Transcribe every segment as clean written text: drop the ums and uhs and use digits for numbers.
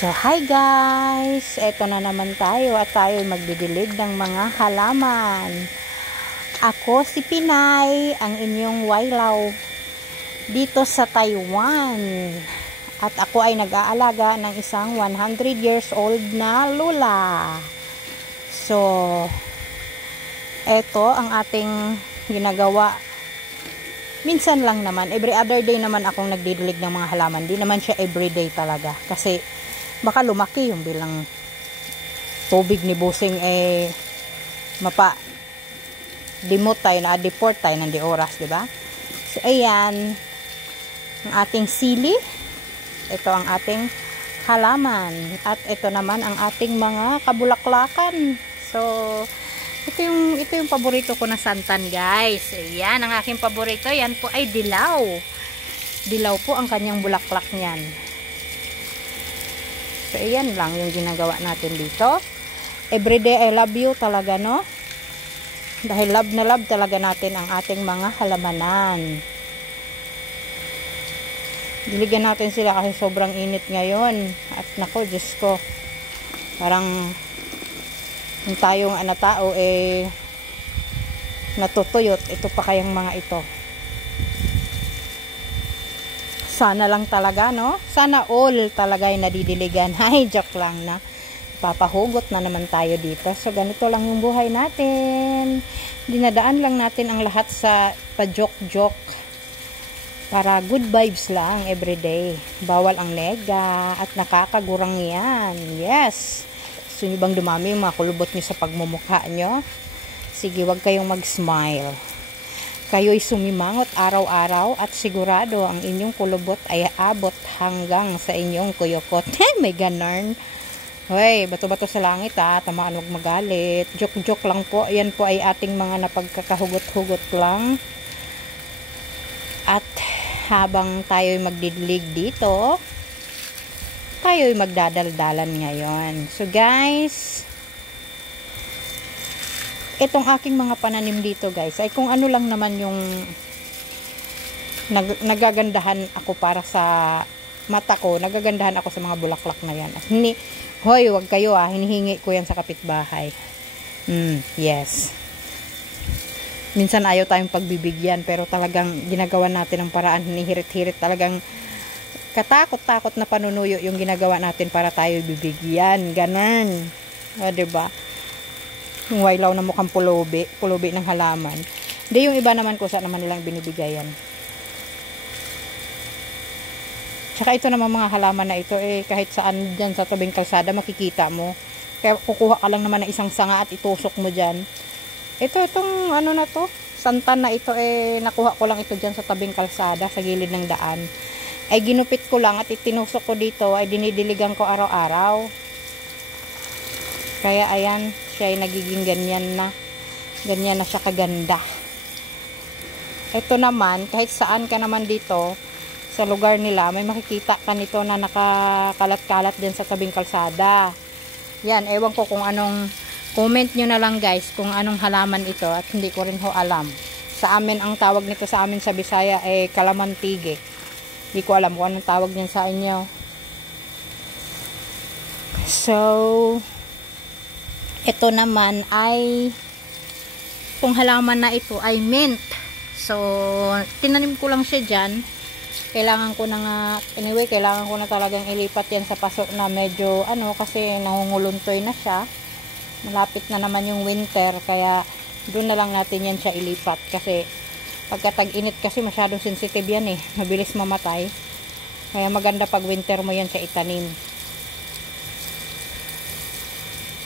So, hi guys! Eto na naman tayo at tayo magdidilig ng mga halaman. Ako si Pinay, ang inyong wailaw dito sa Taiwan. At ako ay nag-aalaga ng isang 100 years old na lula. So, eto ang ating ginagawa. Minsan lang naman, every other day naman akong nagdidilig ng mga halaman. Di naman siya everyday talaga. Kasi baka lumaki yung bilang tubig ni Busing dimot tayo na deport tayo ng di oras, di ba? So ayan ang ating sili. Ito ang ating halaman at ito naman ang ating mga kabulaklakan. So ito yung paborito ko na santan, guys. Ayan ang aking paborito. Yan po ay dilaw. Dilaw po ang kanyang bulaklak niyan. So, ayan lang yung ginagawa natin dito. Everyday I love you talaga, no? Dahil love na love talaga natin ang ating mga halamanan. Diligan natin sila kasi sobrang init ngayon. At nako, Diyos ko. Parang yung tayong tao natutuyot. Ito pa kayang mga ito. Sana lang talaga, no? Sana all talaga ay nadidiligan. Ay, joke lang na. Papahugot na naman tayo dito. So, ganito lang yung buhay natin. Dinadaan lang natin ang lahat sa pa-joke-joke. Para good vibes lang everyday. Bawal ang nega at nakakagurang yan. Yes! Gusto nyo bang dumami yung mga kulubot nyo sa pagmumukha nyo? Sige, wag kayong mag-smile. Kayo'y sumimangot araw-araw at sigurado ang inyong kulubot ay abot hanggang sa inyong kuyokot. May ganarn. Hoy, bato-bato sa langit tamaan wag magalit. Joke-joke lang po. Yan po ay ating mga napagkakahugot-hugot lang. At habang tayo'y magdidilig dito, tayo'y magdadaldalan ngayon. So guys, itong aking mga pananim dito guys, ay kung ano lang naman yung nagagandahan ako para sa mata ko, nagagandahan ako sa mga bulaklak na yan. At hoy, wag kayo hinihingi ko yan sa kapitbahay. Yes. Minsan ayaw tayong pagbibigyan, pero talagang ginagawa natin ang paraan, hinihirit-hirit, talagang katakot-takot na panunuyo yung ginagawa natin para tayo bibigyan. Ganon. O, diba? Yung wailaw na mukhang pulubi ng halaman. Hindi, yung iba naman kung saan naman nilang binibigayan. Tsaka ito naman mga halaman na ito, kahit saan dyan sa tabing kalsada, makikita mo. Kaya kukuha ka lang naman ng isang sanga at itusok mo dyan. Itong ano na to, santan na ito, nakuha ko lang ito dyan sa tabing kalsada, sa gilid ng daan. Ay ginupit ko lang at itinusok ko dito, ay dinidiligan ko araw-araw. Kaya ayan, siya ay nagiging ganyan na siya kaganda. Ito naman, kahit saan ka naman dito sa lugar nila, may makikita ka nito na nakakalat-kalat dyan sa tabing kalsada. Yan, ewan ko kung anong, comment nyo na lang guys kung anong halaman ito, at hindi ko rin ho alam. Sa amin, ang tawag nito sa amin sa Bisaya ay kalamantige. Hindi ko alam kung anong tawag niyan sa inyo. So, ito naman ay, itong halaman na ito ay mint. So, tinanim ko lang siya dyan. Kailangan ko na anyway, kailangan ko na talagang ilipat yan sa paso na medyo, kasi nangunguluntoy na siya. Malapit na naman yung winter, kaya doon na lang natin yan siya ilipat. Kasi, pagka tag-init kasi masyadong sensitive yan mabilis mamatay. Kaya maganda pag winter mo yan siya itanim.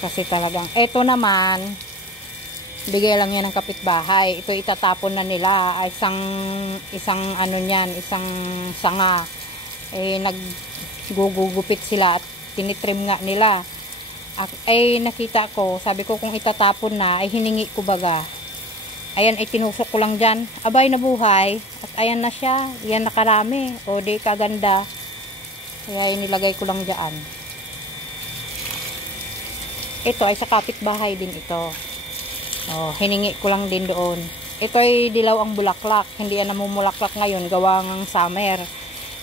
Kasi talagang, eto naman, bigay lang yan ng kapitbahay. Ito itatapon na nila. Isang sanga. Naggugupit sila at tinitrim nga nila. Nakita ko, sabi ko kung itatapon na, hiningi ko baga. Ayan, tinusok ko lang dyan. Abay, nabuhay. At ayan na siya. Yan nakarami. O, di kaganda. Kaya nilagay ko lang dyan. Ito ay sa kapitbahay din ito. O, hiningi ko lang din doon. Ito ay dilaw ang bulaklak. Hindi yan namumulaklak ngayon. Gawa ng summer.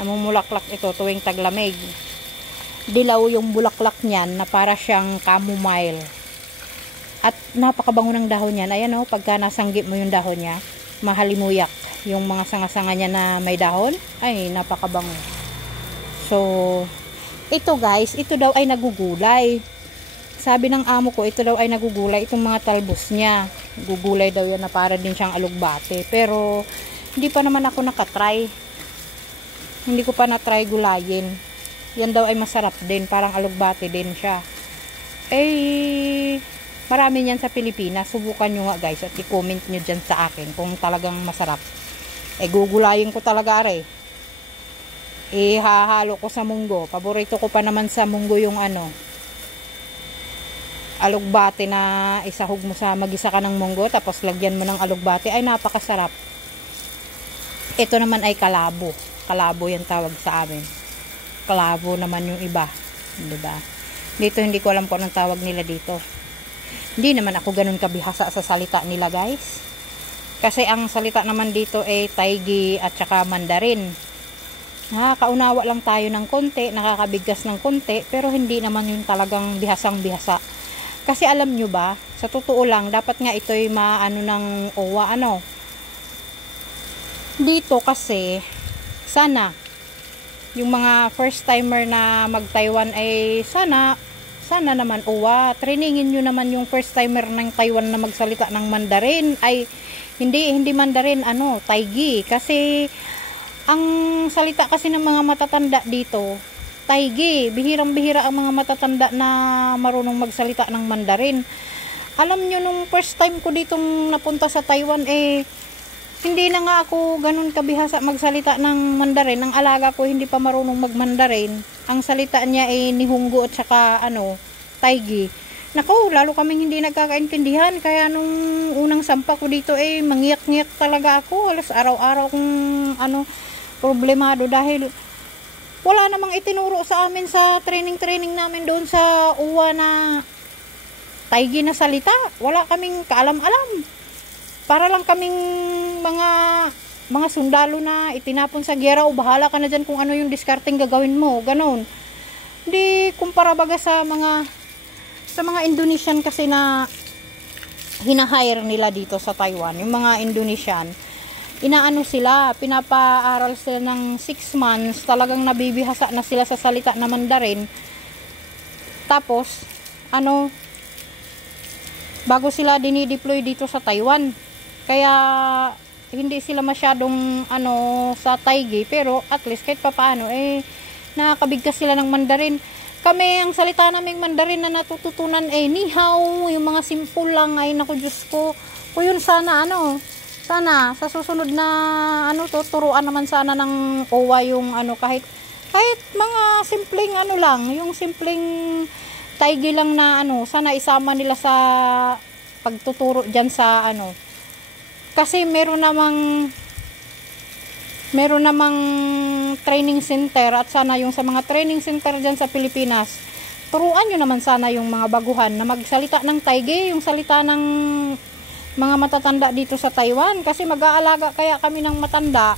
Namumulaklak ito tuwing taglamig. dilaw yung bulaklak niyan na para siyang chamomile. At napakabango ng dahon niyan. Ayan o, pagka nasanggip mo yung dahon niya, mahalimuyak. Yung mga sanga-sanga niya na may dahon, ay napakabango. So, ito guys, ito daw ay nagugulay. Sabi ng amo ko, ito daw ay nagugulay, itong mga talbos niya. Gugulay daw yan na para din siyang alugbate. Pero, hindi pa naman ako nakatry. Hindi ko pa na-try gulayin. Yan daw ay masarap din, parang alugbate din siya. Marami yan sa Pilipinas. Subukan nyo nga guys at i-comment nyo dyan sa akin kung talagang masarap. Gugulayin ko talaga are. Hahalo ko sa munggo. Paborito ko pa naman sa munggo yung alugbate na isahog mo sa magisa ka ng munggo tapos lagyan mo ng alugbate, ay napakasarap. Ito naman ay kalabo. Kalabo yan tawag sa amin. Kalabo naman yung iba, diba? Dito hindi ko alam kung anong tawag nila dito. Hindi naman ako ganun kabihasa sa salita nila guys, kasi ang salita naman dito ay Taigi at saka Mandarin. Nakakaunawa lang tayo ng konti, nakakabigkas ng konti, pero hindi naman yung talagang bihasang bihasa. Kasi alam nyo ba, sa totoo lang, dapat nga ito'y maano ng OWA, dito kasi, sana, yung mga first timer na mag-Taiwan ay sana naman OWA, trainingin nyo naman yung first timer ng Taiwan na magsalita ng Mandarin, ay hindi Mandarin, Taigi. Kasi, ang salita kasi ng mga matatanda dito, Taigi. Bihirang-bihira ang mga matatanda na marunong magsalita ng Mandarin. Alam nyo, nung first time ko ditong napunta sa Taiwan, hindi na nga ako ganun kabihasa magsalita ng Mandarin. Ang alaga ko hindi pa marunong mag-Mandarin. Ang salita niya ay Nihongo at saka Taigi. Naku, lalo kaming hindi nagkakaintindihan. Kaya nung unang sampa ko dito mangyak-ngyak talaga ako. Halos araw-araw kung problemado dahil wala namang itinuro sa amin sa training namin doon sa UWA na Taigi na salita. Wala kaming kaalam-alam. Para lang kaming mga sundalo na itinapon sa giyera, o bahala ka na dyan kung ano yung discarding gagawin mo. Ganon. Di kumpara baga sa mga Indonesian kasi na hinahire nila dito sa Taiwan. Yung mga Indonesian, sila, pinapaaral sila ng 6 months, talagang nabibihasa na sila sa salita na Mandarin. Tapos, bago sila dinideploy dito sa Taiwan. Kaya, hindi sila masyadong, sa Taigi, pero at least kahit papaano, nakakabigkas sila ng Mandarin. Kami, ang salita naming Mandarin na natututunan, ni hao, yung mga simple lang, ay naku Diyos ko. O yun sana, sana sa susunod na tuturuan naman sana ng OWA yung kahit mga simpleng lang, yung simpleng Taigi lang na sana isama nila sa pagtuturo diyan sa kasi meron namang training center, at sana yung sa mga training center diyan sa Pilipinas, turuan nyo naman sana yung mga baguhan na magsalita ng Taigi, yung salita ng mga matatanda dito sa Taiwan. Kasi mag-aalaga kaya kami ng matanda,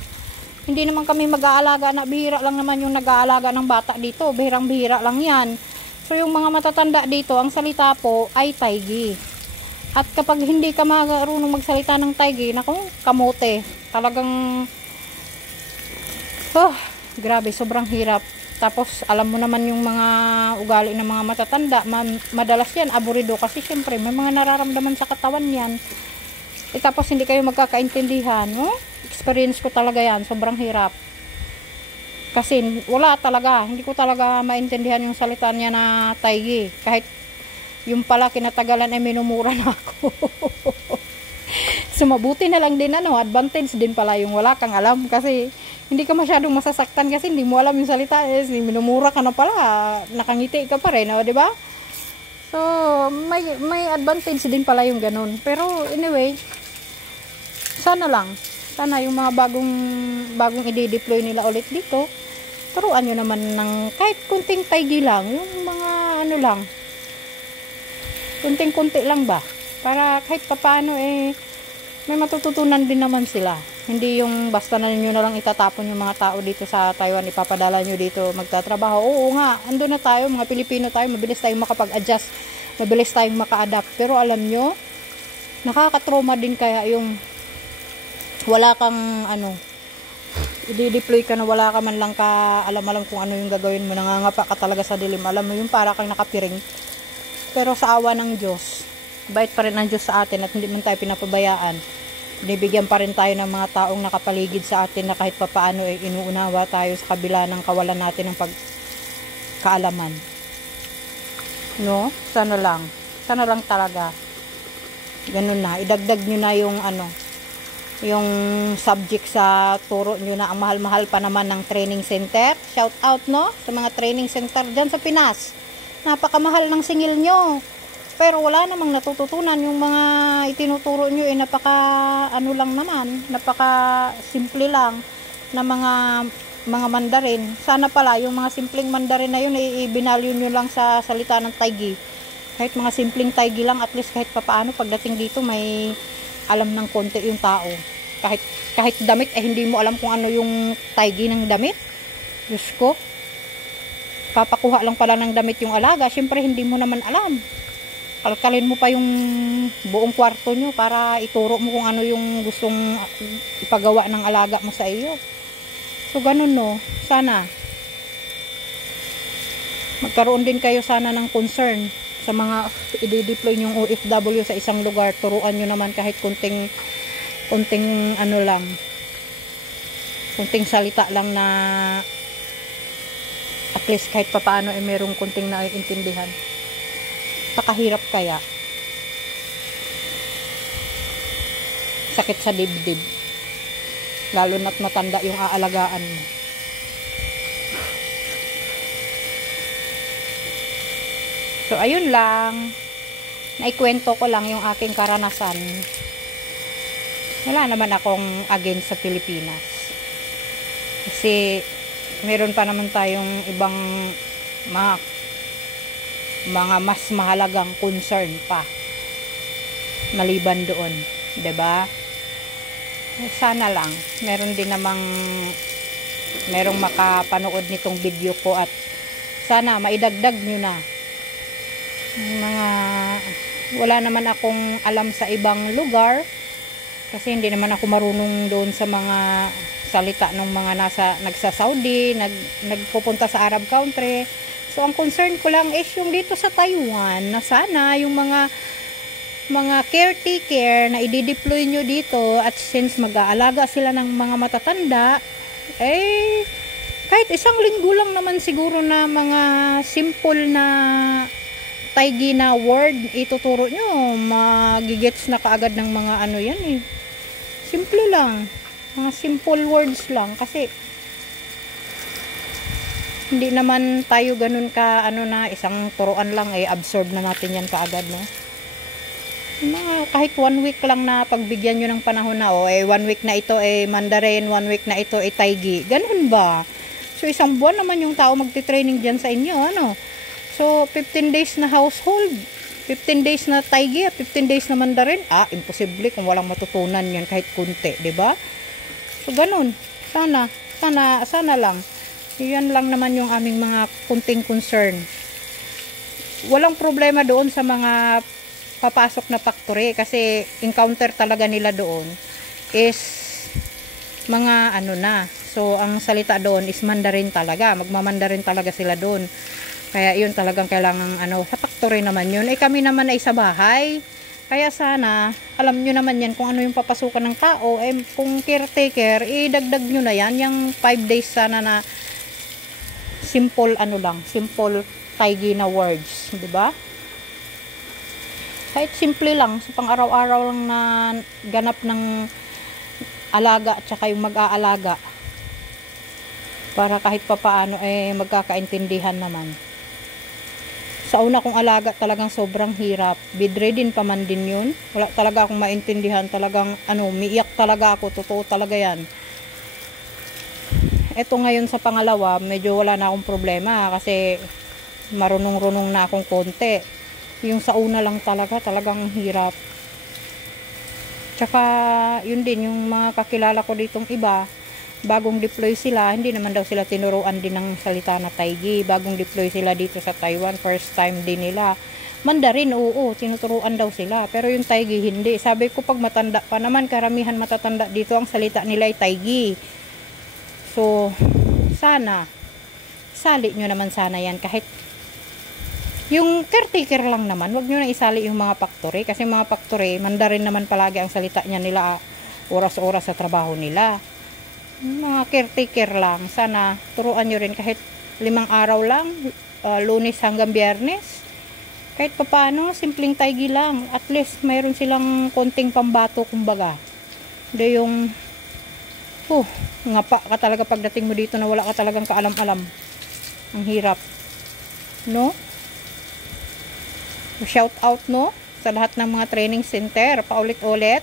hindi naman kami mag-aalaga, na bihira lang naman yung nag-aalaga ng bata dito, bihirang-bihira lang yan. So yung mga matatanda dito, ang salita po ay Taigi. At kapag hindi ka marunong magsalita ng Taigi, naku, kamote, talagang grabe, sobrang hirap. Tapos alam mo naman yung mga ugali ng mga matatanda, madalas yan aburido, kasi syempre may mga nararamdaman sa katawan yan. Tapos hindi kayo magkakaintindihan. Experience ko talaga yan, sobrang hirap. Kasi wala talaga, hindi ko talaga maintindihan yung salita niya na Taigi. Kahit yung pala kinatagalan ay minumura na ako. So mabuti na lang din advantage din pala yung wala kang alam, kasi hindi ka masyadong masasaktan kasi hindi mo alam yung salita, minumura ka na pala, nakangiti ka pa rin, di ba? So may advantage din pala yung ganun. Pero anyway, sana yung mga bagong i-deploy nila ulit dito, turuan nyo naman ng kahit kunting Taigi lang, yung mga lang, kunting-kunti lang ba, para kahit papaano may matututunan din naman sila. Hindi yung basta na ninyo na lang itatapon yung mga tao dito sa Taiwan, ipapadala nyo dito magtatrabaho. Oo nga, ando na tayo, mga Pilipino tayo, mabilis tayong makapag-adjust, mabilis tayong maka-adapt. Pero alam nyo, nakakatrauma din kaya yung wala kang i-deploy ka na wala ka man lang ka alam kung ano yung gagawin mo, nangangapa ka talaga sa dilim. Alam mo yung para kang nakapiring. Pero sa awa ng Diyos, bait pa rin ang Diyos sa atin at hindi man tayo pinapabayaan. Binibigyan pa rin tayo ng mga taong nakapaligid sa atin na kahit papaano ay inuunawa tayo sa kabila ng kawalan natin ng pagkaalaman. No? Sana lang talaga. Ganun na. Idagdag nyo na yung subject sa turo nyo na ang mahal-mahal pa naman ng training center. Shout out, no? Sa mga training center dyan sa Pinas. Napakamahal ng singil nyo. Pero wala namang natututunan yung mga itinuturo nyo napaka lang naman, napaka simple lang na mga Mandarin. Sana pala yung mga simpleng Mandarin na yun i-binalyo nyo lang sa salita ng Taigi. Kahit mga simpleng Taigi lang, at least kahit papaano pagdating dito may alam ng konti yung tao. Kahit damit hindi mo alam kung ano yung Taigi ng damit. Diyos ko. Papakuha lang pala ng damit yung alaga, syempre hindi mo naman alam. Kalkalin mo pa yung buong kwarto nyo para ituro mo kung ano yung gustong ipagawa ng alaga mo sa iyo. So, ganun, no? Sana magkaroon din kayo sana ng concern sa mga i-deploy yung OFW sa isang lugar. Turuan nyo naman kahit kunting kunting salita lang na at least kahit papaano ay merong kunting naiintindihan. Pakahirap kaya. Sakit sa dibdib. Lalo na't matanda yung aalagaan mo. So, ayun lang. Naikwento ko lang yung aking karanasan. Wala naman akong against sa Pilipinas. Kasi, meron pa naman tayong ibang mga mas mahalagang concern pa maliban doon, 'di ba? Sana lang merong makapanood nitong video ko at sana maidagdag nyo na mga wala naman akong alam sa ibang lugar kasi hindi naman ako marunong doon sa mga salita ng mga nagsa Saudi, nagpupunta sa Arab country. So, ang concern ko lang is yung dito sa Taiwan na sana yung mga caretaker na i-deploy nyo dito at since mag-aalaga sila ng mga matatanda, kahit isang linggo lang naman siguro na mga simple na Taigi na word ituturo nyo, magigets na kaagad ng mga yan simple lang, mga simple words lang kasi hindi naman tayo ganun ka na isang turuan lang absorb na natin yan kaagad, no? Kahit 1 week lang na pagbigyan nyo ng panahon na 1 week na ito Mandarin, 1 week na ito Taigi, ganun ba? So isang buwan naman yung tao magti-training dyan sa inyo, so 15 days na household, 15 days na Taigi, 15 days na Mandarin, imposible kung walang matutunan yan kahit kunti, 'di ba? So ganun, sana lang. Yan lang naman yung aming mga kunting concern. Walang problema doon sa mga papasok na factory kasi encounter talaga nila doon is mga na. So, ang salita doon is Mandarin talaga. Magmamandarin talaga sila doon. Kaya yun talagang kailangan sa factory naman yun. Kami naman ay sa bahay. Kaya sana, alam nyo naman yan kung ano yung papasukan ng tao. Kung caretaker, idagdag nyo na yan. Yung 5 days sana na simple simple Taigi na words, 'di ba? Kahit simple lang sa pang-araw-araw lang na ganap ng alaga at saka yung mag-aalaga. Para kahit papaano magkakaintindihan naman. Sa una kong alaga talagang sobrang hirap. Bedridden pa man din 'yun. Wala talaga akong maintindihan, talagang umiiyak talaga ako, totoo talaga 'yan. Eto ngayon sa pangalawa, medyo wala na akong problema kasi marunong-runong na akong konti. Yung sa una lang talagang hirap. Tsaka, yun din, yung mga kakilala ko ditong iba, bagong deploy sila, hindi naman daw sila tinuruan din ng salita na Taigi. Bagong deploy sila dito sa Taiwan, first time din nila. Mandarin, oo, tinuturuan daw sila. Pero yung Taigi, hindi. Sabi ko, pag matanda pa naman, karamihan matatanda dito, ang salita nila ay Taigi. So, sana, isali nyo naman sana yan. Kahit yung caretaker lang naman, wag nyo na isali yung mga factory. Kasi mga factory, Mandarin naman palagi ang salita niya nila, oras-oras sa trabaho nila. Mga caretaker lang, sana turuan nyo rin kahit 5 araw lang, Lunes hanggang Biyernes. Kahit papaano, simpleng Taigi lang. At least, mayroon silang konting pambato, kumbaga. Hindi yung, ngapa ka talaga pagdating mo dito na wala ka talagang kaalam-alam. Ang hirap. No? Shout out, no? Sa lahat ng mga training center. Paulit-ulit.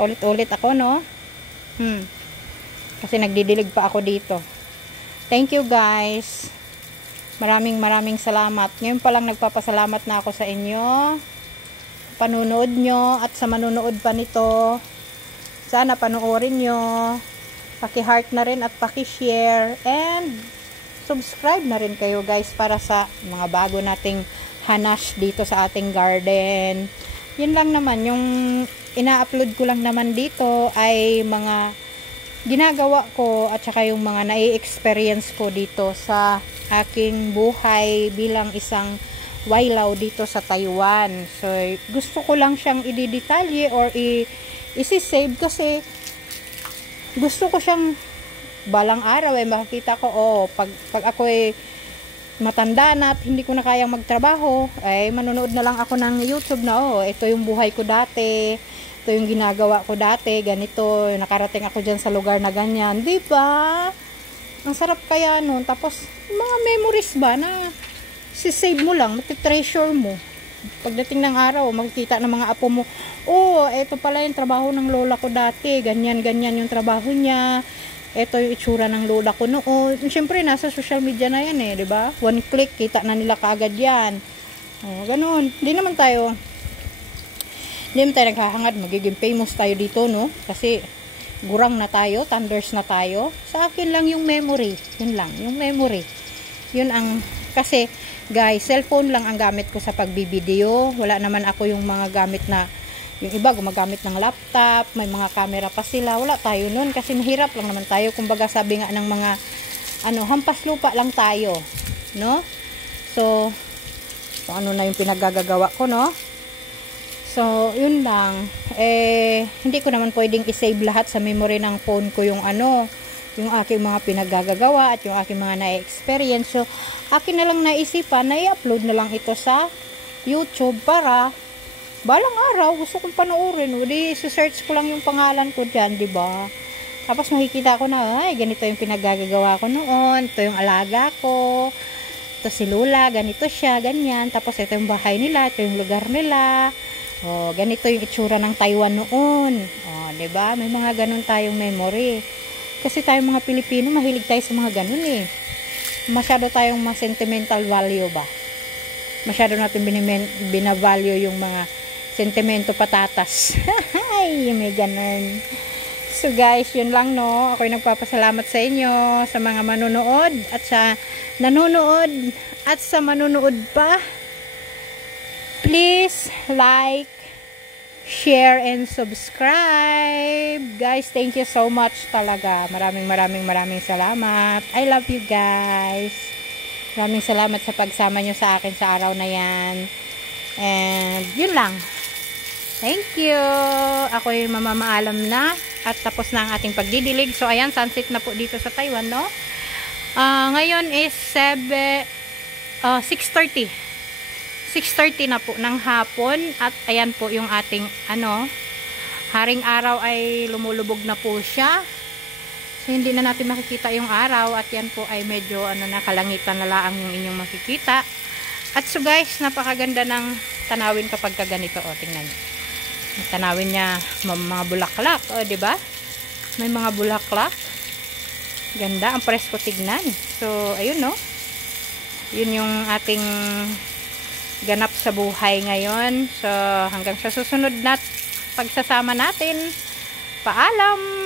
Ulit-ulit ako, no? Kasi nagdidilig pa ako dito. Thank you, guys. Maraming salamat. Ngayon pa lang nagpapasalamat na ako sa inyo. Panunood nyo at sa manunood pa nito. Sana panoorin nyo. Paki-heart na rin at paki-share. And subscribe na rin kayo, guys, para sa mga bago nating hanas dito sa ating garden. Yun lang naman, yung ina-upload ko lang naman dito ay mga ginagawa ko at saka yung mga nai-experience ko dito sa aking buhay bilang isang wailaw dito sa Taiwan. So, gusto ko lang siyang i-detalye or i-save kasi gusto ko siyang balang araw makikita ko, pag ako matanda na at hindi ko na kayang magtrabaho, ay manonood na lang ako ng YouTube na, ito yung buhay ko dati, ito yung ginagawa ko dati, ganito, nakarating ako dyan sa lugar na ganyan, di ba? Ang sarap kaya nun. Tapos, mga memories ba na sisave mo lang, matitreasure mo. Pagdating ng araw, makikita ng mga apo mo, ito pala yung trabaho ng lola ko dati, ganyan yung trabaho niya. Ito yung itsura ng lola ko noon. Siyempre, nasa social media na yan di ba? One click, kita na nila kaagad yan. Ganun. Hindi naman tayo naghahangad, magiging famous tayo dito, no? Kasi, gurang na tayo, thunders na tayo. Sa akin lang yung memory. Yun lang, yung memory. Yun ang, kasi, guys, cellphone lang ang gamit ko sa pagbibideo. Wala naman ako yung mga gamit na, yung iba gumagamit ng laptop, may mga camera pa sila. Wala tayo nun kasi mahirap lang naman tayo. Kumbaga sabi nga ng mga hampas lupa lang tayo, no? So ano na yung pinaggagawa ko, no? So yun lang. Hindi ko naman pwedeng i-save lahat sa memory ng phone ko yung yung aking mga pinaggagawa at yung aking mga na-experience. So akin na lang naisipan na i-upload na lang ito sa YouTube para balang araw, gusto kong panoorin. Search ko lang yung pangalan ko dyan, diba? Tapos makikita ko na, ganito yung pinaggagawa ko noon. Ito yung alaga ko. Ito si Lula, ganito siya, ganyan. Tapos ito yung bahay nila, ito yung lugar nila. Ganito yung itsura ng Taiwan noon. Diba? May mga ganun tayong memory. Kasi tayong mga Pilipino, mahilig tayo sa mga ganun Masyado tayong mga sentimental value ba? Masyado natin binavalue yung mga sentimento patatas. Ay, may ganun. So guys, yun lang, no. Ako'y nagpapasalamat sa inyo, sa mga manunood at sa nanonood at sa manunood pa. Please like, share, and subscribe. Guys, thank you so much talaga. Maraming salamat. I love you guys. Maraming salamat sa pagsama nyo sa akin sa araw na yan. And yun lang. Thank you. Ako'y mamamaalam na at tapos na ang ating pagdidilig. So ayan, sunset na po dito sa Taiwan, no? Ngayon is 6:30. 6:30 na po ng hapon at ayan po yung ating haring araw ay lumulubog na po siya. So hindi na natin makikita yung araw at yan po ay medyo nakalangitan na lang yung inyong makikita. At so guys, napakaganda ng tanawin kapag ganito. Tingnan niyo. Tanawin niya mga bulaklak, diba? May mga bulaklak. Ganda, ang presko tignan. So, ayun, no? Yun yung ating ganap sa buhay ngayon. So, hanggang sa susunod na pagsasama natin. Paalam!